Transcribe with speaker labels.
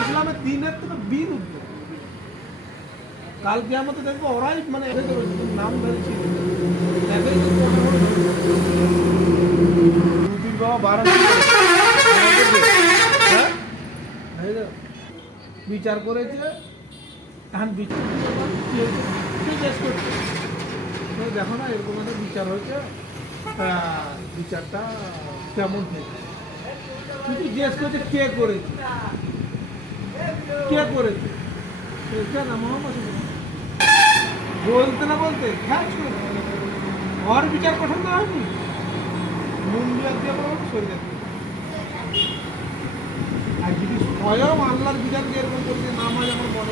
Speaker 1: ইসলামের দিনের থেকে দেখব ওরাই মানে নাম। হ্যাঁ? বিচার করেছে কি হয়েছে? সে জিজ্ঞেস করছে তো দেখো না, এরকম একটা বিচার হয়েছে। বিচারটা কেমন হয়েছে? কিন্তু জিজ্ঞেস করছে, কে করেছে? কে করেছে? বলতে না বলতে ওর বিচার পছন্দ হয়নি? মুন্ডিয়া দিয়ে আর যদি স্বয়ং আল্লাহর বিচার দিয়ে এরকম করছে নামাজ আমার মনে